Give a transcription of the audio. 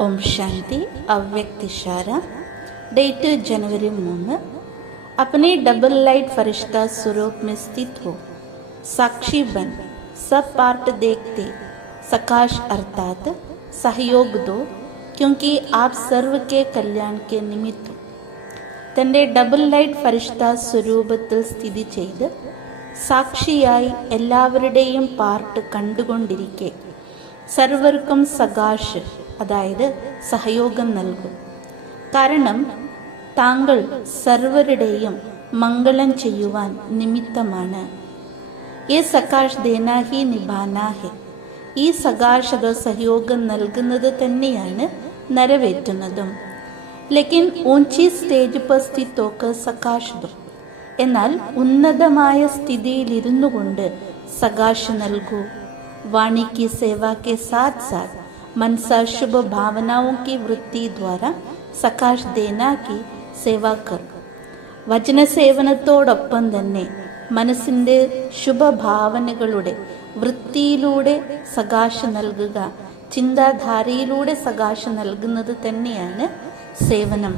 Om Shanti അവ്യക്തിശാര date ജനുവരി മൂന്ന്. अपने double light फरिश्ता स्वरूप में स्थित हो साक्षी बन सब पार्ट देखते सकाश अर्थात सहयोग दो क्योंकि आप सर्व के കല്യാൺ കെ നിമിത്തം തന്റെ ഡബിൾ ലൈറ്റ് ഫരിഷ്ത സ്വരൂപത്തിൽ സ്ഥിതി ചെയ്ത് സാക്ഷിയായി എല്ലാവരുടെയും പാർട്ട് കണ്ടുകൊണ്ടിരിക്കെ സർവർക്കും സകാശ് അതായത് സഹയോഗം നൽകും. കാരണം താങ്കൾ സർവരുടെയും മംഗളം ചെയ്യുവാൻ നിമിത്തമാണ്. ഈ സകാശ് ദേനാഹി നിബാനാഹെ. ഈ സകാശത സഹയോഗം നൽകുന്നത് തന്നെയാണ് നിറവേറ്റുന്നതും. ലക്കിൻ ഊഞ്ചി സ്റ്റേജ് പസ്തി തോക്ക് സകാശതും എന്നാൽ ഉന്നതമായ സ്ഥിതിയിലിരുന്നു കൊണ്ട് സകാശ് നൽകൂ. വാണിക്ക് സേവാക്കെ സാത് സാത്. मनसा शुभ भावनाओं की वृत्ति द्वारा സകാശ് ദേന की സേവ കർ വചനസേവനത്തോടൊപ്പം തന്നെ മനസ്സിൻ്റെ ശുഭഭാവനകളുടെ വൃത്തിയിലൂടെ സകാശ നൽകുക ചിന്താധാരയിലൂടെ സകാശ നൽകുന്നത് തന്നെയാണ് സേവനം